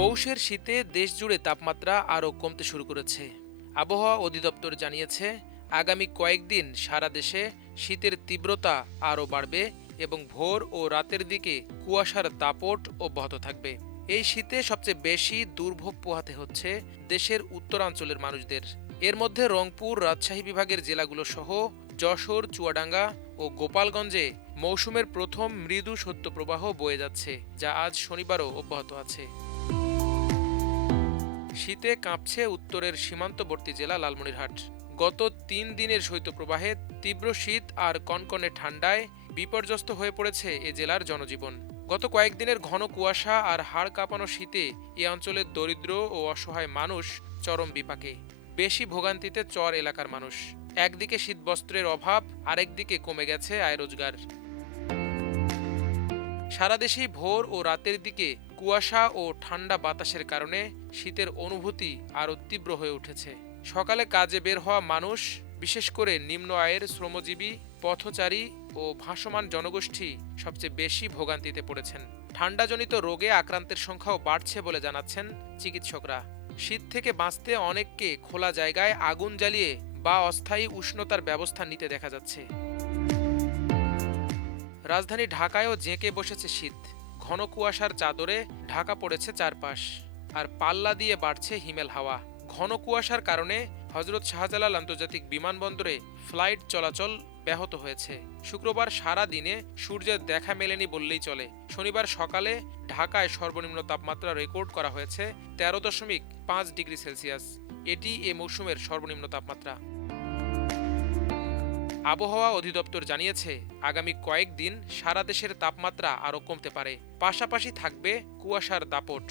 পৌষের শীতে দেশজুড়ে তাপমাত্রা আরও কমতে শুরু করেছে। আবহাওয়া অধিদপ্তর জানিয়েছে, আগামী কয়েকদিন সারা দেশে শীতের তীব্রতা আরও বাড়বে এবং ভোর ও রাতের দিকে কুয়াশার দাপট অব্যাহত থাকবে। এই শীতে সবচেয়ে বেশি দুর্ভোগ পোহাতে হচ্ছে দেশের উত্তরাঞ্চলের মানুষদের। এর মধ্যে রংপুর, রাজশাহী বিভাগের জেলাগুলো সহ যশোর, চুয়াডাঙ্গা ও গোপালগঞ্জে মৌসুমের প্রথম মৃদু শৈত্যপ্রবাহ বয়ে যাচ্ছে, যা আজ শনিবারও অব্যাহত আছে। শীতে কাঁপছে উত্তরের সীমান্তবর্তী জেলা লালমনিরহাট। গত ৩ দিনের শৈত্যপ্রবাহে তীব্র শীত আর কনকনে ঠান্ডায় বিপর্যস্ত হয়ে পড়েছে এ জেলার জনজীবন। গত কয়েকদিনের ঘন কুয়াশা আর হাড় কাঁপানো শীতে এ অঞ্চলের দরিদ্র ও অসহায় মানুষ চরম বিপাকে। বেশি ভোগান্তিতে চর এলাকার মানুষ। একদিকে শীতবস্ত্রের অভাব, আরেকদিকে কমে গেছে আয় রোজগার। সারা দেশেই ভোর ও রাতের দিকে কুয়াশা ও ঠান্ডা বাতাসের কারণে শীতের অনুভূতি আরও তীব্র হয়ে উঠেছে। সকালে কাজে বের হওয়া মানুষ, বিশেষ করে নিম্ন আয়ের শ্রমজীবী, পথচারী ও ভাসমান জনগোষ্ঠী সবচেয়ে বেশি ভোগান্তিতে পড়েছেন। ঠান্ডাজনিত রোগে আক্রান্তের সংখ্যাও বাড়ছে বলে জানাচ্ছেন চিকিৎসকরা। শীত থেকে বাঁচতে অনেককে খোলা জায়গায় আগুন জ্বালিয়ে বা অস্থায়ী উষ্ণতার ব্যবস্থা নিতে দেখা যাচ্ছে। রাজধানী ঢাকায়ও জেঁকে বসেছে শীত। ঘন কুয়াশার চাদরে ঢাকা পড়েছে চারপাশ, আর পাল্লা দিয়ে বাড়ছে হিমেল হাওয়া। ঘন কুয়াশার কারণে হজরত শাহজালাল আন্তর্জাতিক বিমানবন্দরে ফ্লাইট চলাচল ব্যাহত হয়েছে। শুক্রবার সারা দিনে সূর্যের দেখা মেলেনি বললেই চলে। শনিবার সকালে ঢাকায় সর্বনিম্ন তাপমাত্রা রেকর্ড করা হয়েছে 13.5 ডিগ্রি সেলসিয়াস। এটি এ মৌসুমের সর্বনিম্ন তাপমাত্রা। আবহাওয়া অধিদপ্তর জানিয়েছে, আগামী কয়েকদিন সারা দেশের তাপমাত্রা আরও কমতে পারে। পাশাপাশি থাকবে কুয়াশার দাপট।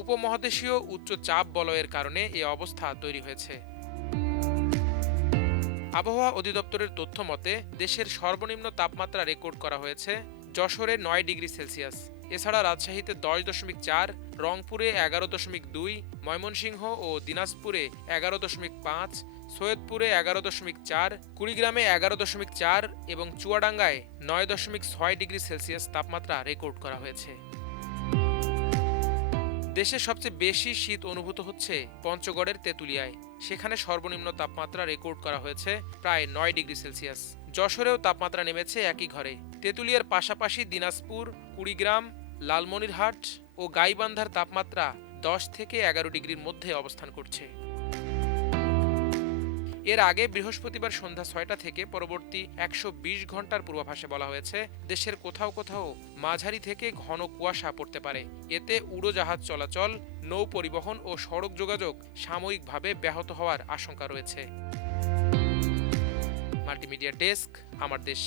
উপমহাদেশীয় উচ্চ চাপ বলয়ের কারণে এ অবস্থা তৈরি হয়েছে। আবহাওয়া অধিদপ্তরের তথ্য মতে দেশের সর্বনিম্ন তাপমাত্রা রেকর্ড করা হয়েছে যশোরে 9 ডিগ্রি সেলসিয়াস। এছাড়া রাজশাহীতে 10.4, রংপুরে 11.2, ময়মনসিংহ ও দিনাজপুরে 11.5, সৈয়দপুরে 11.4, কুড়িগ্রামে 11.4 এবং চুয়াডাঙ্গায় 9.6 ডিগ্রি সেলসিয়াস তাপমাত্রা রেকর্ড করা হয়েছে। দেশে সবচেয়ে বেশি শীত অনুভূত হচ্ছে পঞ্চগড়ের তেঁতুলিয়ায়। সেখানে সর্বনিম্ন তাপমাত্রা রেকর্ড করা হয়েছে প্রায় 9 ডিগ্রি সেলসিয়াস। যশোরেও তাপমাত্রা নেমেছে একই ঘরে। তেঁতুলিয়ার পাশাপাশি দিনাজপুর, কুড়িগ্রাম, লালমনিরহাট ও গাইবান্ধার তাপমাত্রা 10 থেকে 11 ডিগ্রির মধ্যে অবস্থান করছে। এর আগে বৃহস্পতিবার সন্ধ্যা 6টা থেকে পরবর্তী 120 ঘন্টার পূর্বাভাসে বলা হয়েছে, দেশের কোথাও কোথাও মাঝারি থেকে ঘন কুয়াশা পড়তে পারে। এতে উড়োজাহাজ চলাচল, নৌ পরিবহন ও সড়ক যোগাযোগ সাময়িকভাবে ব্যাহত হওয়ার আশঙ্কা রয়েছে। মাল্টিমিডিয়া ডেস্ক, আমার দেশ।